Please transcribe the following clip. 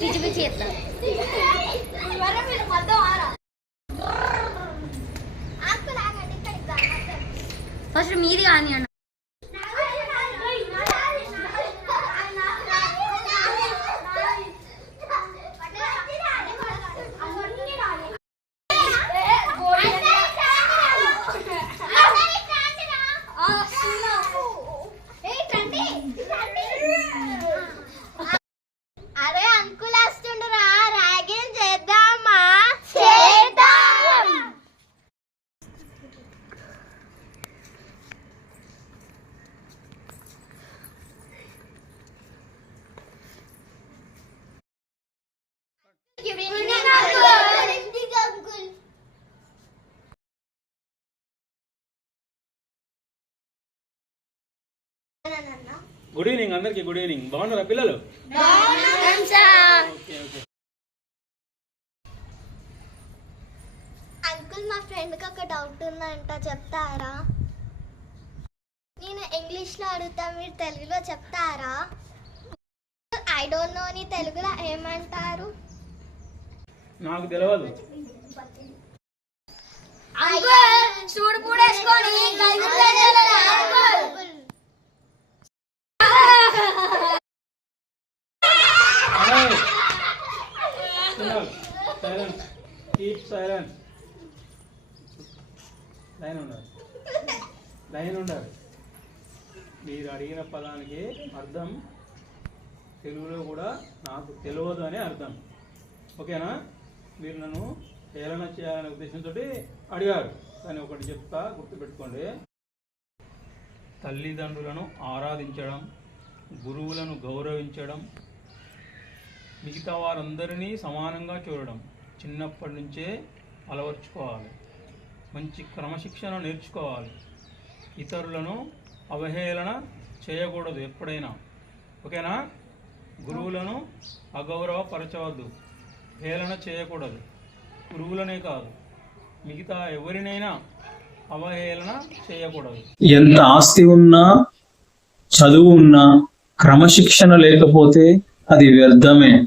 పిచ్చి పిచ్చి ఎత్తా ఫస్ట్ మీది కానీ అన్న. గుడ్ ఈవినింగ్ అందరికి గుడ్ ఈవినింగ్ బాగున్నారా పిల్లలు? అంకుల్ మా ఫ్రెండ్కి ఒక డౌట్ ఉందంట చెప్తారా? నేను ఇంగ్లీష్లో అడుగుతా మీరు తెలుగులో చెప్తారా? ఐ డోంట్ నో అని తెలుగులో ఏమంటారు? నాకు తెలియదు చూడు పూడేసుకొని సైలెన్స్ కీప్ లైన్ ఉండాలి. లైన్ ఉండాలి. మీరు అడిగిన పదానికి అర్థం తెలుగులో కూడా నాకు తెలియదు అనే అర్థం. ఓకేనా? మీరు నన్ను హేళన చేయాలనే ఉద్దేశంతో అడిగారు. కానీ ఒకటి చెప్తా గుర్తుపెట్టుకోండి. తల్లిదండ్రులను ఆరాధించడం గురువులను గౌరవించడం మిగతా వారందరినీ సమానంగా చూడడం చిన్నప్పటి నుంచే అలవర్చుకోవాలి. మంచి క్రమశిక్షణ నేర్చుకోవాలి. ఇతరులను అవహేళన చేయకూడదు ఎప్పుడైనా. ఓకేనా? గురువులను అగౌరవపరచవద్దు. హేళన చేయకూడదు. గురువులనే కాదు. మిగతా ఎవరినైనా అవహేళన చేయకూడదు. ఎంత ఆస్తి ఉన్నా చదువు ఉన్నా క్రమశిక్షణ లేకపోతే అది వ్యర్థమే.